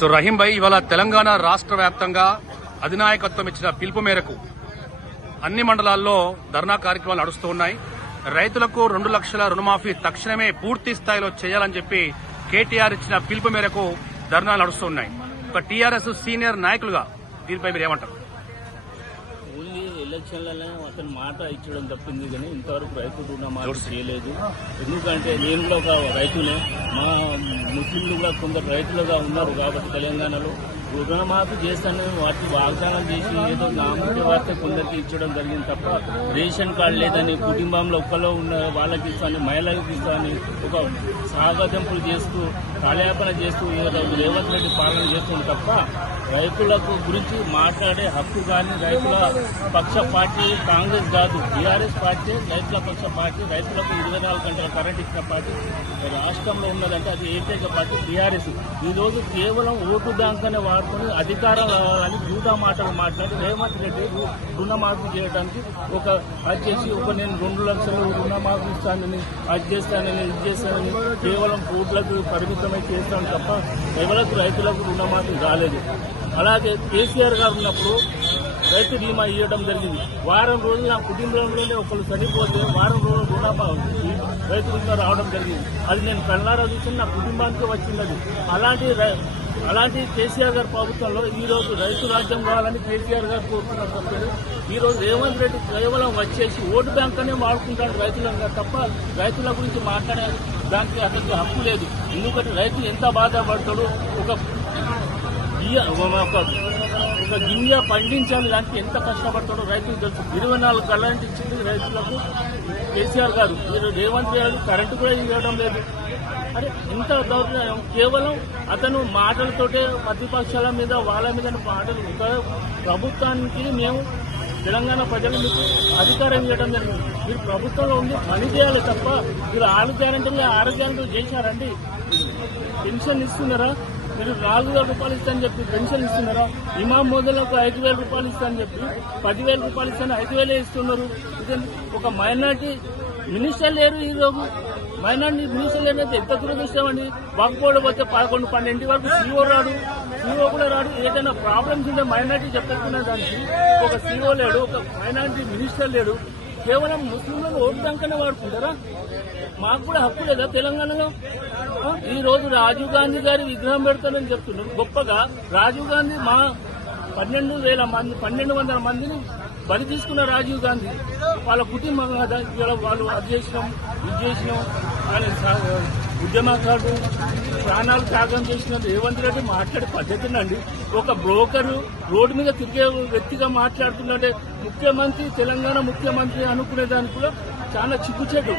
So Rahim భాయ్, ఇవాళ తెలంగాణ రాష్ట్ర వ్యాప్తంగా అధినాయకత్వం ఇచ్చిన పిలుపు మేరకు అన్ని మండలాల్లో ధర్నా కార్యక్రమాలు నడుస్తూ ఉన్నాయి. రైతులకు 2 లక్షల రుణమాఫీ తక్షణమే పూర్తి స్థాయిలో చేయాలని చెప్పి కేటీఆర్ ఇచ్చిన పిలుపు మేరకు ధర్నాలు నడుస్తున్నాయి. ఒక టీఆర్ఎస్ సీనియర్ నాయకులుగా దీనిపై మీరు ఏమంటారు? ఓన్లీ ఎలక్షన్లలో అతను మాట ఇచ్చడం తప్పింది, కానీ ఇంతవరకు రైతు రుణమాఫీ చేయలేదు. ఎందుకంటే నేను కూడా ఒక రైతునే, మా ముస్లింలు కూడా కొందరు రైతులుగా ఉన్నారు కాబట్టి తెలంగాణలో రుణమాఫీ చేస్తానని వాటికి వాగ్దానం చేసి ఏదో నామూర్తి వార్త కొందరికి ఇచ్చడం జరిగింది తప్ప రేషన్ కార్డు లేదని, కుటుంబంలో ఒక్కలో ఉన్న వాళ్ళకి ఇస్తాను, మహిళలకు ఇస్తాను ఒక సాగతింపులు చేస్తూ కాలయాపన చేస్తూ రేవంత్ రెడ్డి పాలన చేస్తుంది తప్ప రైతులకు గురించి మాట్లాడే హక్కు కానీ రైతుల పక్ష పార్టీ కాంగ్రెస్ కాదు, టీఆర్ఎస్ పార్టీ రైతుల పక్ష పార్టీ. రైతులకు 24 గంటల కరెంట్ ఇచ్చిన పార్టీ రాష్ట్రంలో ఉన్నదంటే అది ఏకైక పార్టీ టీఆర్ఎస్. ఈరోజు కేవలం ఓటు బ్యాంకునే వాడుకొని అధికారం రావాలని జూదా మాటలు మాట్లాడి రేవంత్ రెడ్డి రుణమాఫీ చేయడానికి అది చేసి నేను 2 లక్షలు రుణమాఫీ ఇస్తానని, అది చేస్తానని, ఇది చేస్తానని కేవలం కోట్లకు పరిమితమై చేస్తాను తప్ప ఎవరికి రైతులకు రుణమాఫీ రాలేదు. అలాగే కేసీఆర్ గారు ఉన్నప్పుడు రైతు బీమా ఇవ్వడం జరిగింది. వారం రోజులు నా కుటుంబంలోనే ఒకరు చనిపోతే వారం రోజులు రైతు బీమా రావడం జరిగింది. అది నేను కళ్ళారా చూసి నా కుటుంబానికి వచ్చింది. అలాంటి కేసీఆర్ గారి ప్రభుత్వంలో ఈరోజు రైతు రాజ్యం కావాలని కేసీఆర్ గారు కోరుకున్నారు తప్ప ఈరోజు రేవంత్ రెడ్డి కేవలం వచ్చేసి ఓటు బ్యాంక్ అనే వాడుకుంటాడు రైతులంగా తప్ప రైతుల గురించి మాట్లాడే దానికి అతనికి హక్కు లేదు. ఎందుకంటే రైతు ఎంత బాధపడతాడు, ఒక గింజ పండించాలి దానికి ఎంత కష్టపడతాడో రైతులు తెలుసు. 24 కరెంట్ ఇచ్చింది రైతులకు కేసీఆర్ గారు. రేవంత్ రెడ్డి కరెంటు కూడా ఇవ్వడం లేదు. అరే ఎంత దౌర్జన్యం! కేవలం అతను మాటలతోటే ప్రతిపక్షాల మీద వాళ్ళ మీద మాటలు. ప్రభుత్వానికి మేము తెలంగాణ ప్రజలు మీకు అధికారం ఇవ్వడం జరిగింది, మీరు ప్రభుత్వంలో ఉండి పని చేయాలి తప్ప మీరు 6 గ్యారెంటీలు 6 గ్యారెంటీలు చేశారండి. పెన్షన్ ఇస్తున్నారా? మీరు 4,000 రూపాయలు ఇస్తానని చెప్పి పెన్షన్ ఇస్తున్నారా? ఇమాం మొదలకు 5,000 రూపాయలు ఇస్తానని చెప్పి 10,000 రూపాయలు ఇస్తాను 5,000 ఇస్తున్నారు. ఒక మైనార్టీ మినిస్టర్ లేరు. ఈరోజు మైనార్టీ మినిస్టర్ లేనైతే ఎంత దురదృష్టం అండి. వర్క్బోర్డు పోతే 11-12 వరకు సీఓ రాడు, సీఓ కూడా రాడు. ఏదైనా ప్రాబ్లమ్స్ ఉంటే మైనార్టీ చెప్పేస్తున్న దానికి ఒక సీఓ లేడు, ఒక మైనార్టీ మినిస్టర్ లేడు. కేవలం ముస్లింలను ఓటు బ్యాంకనే వాడుకుంటారా? మాకు కూడా హక్కు లేదా తెలంగాణలో? ఈ రోజు రాజీవ్ గాంధీ గారి విగ్రహం పెడతానని చెప్తున్నారు గొప్పగా. రాజీవ్ గాంధీ మా 1200 మందిని బలి తీసుకున్న రాజీవ్ గాంధీ వాళ్ళ కుటుంబం కదా. ఇవాళ వాళ్ళు అది చేసినాం ఇది చేసినాం అని ఉద్యమకారుడు ప్రాణాలు త్యాగం చేసిన రేవంత్ రెడ్డి మాట్లాడే పద్ధతినండి. ఒక బ్రోకరు రోడ్డు మీద తిరిగే వ్యక్తిగా మాట్లాడుతున్నట్టే ముఖ్యమంత్రి, తెలంగాణ ముఖ్యమంత్రి అనుకునేదానికి కూడా చాలా చిక్కుచేటు.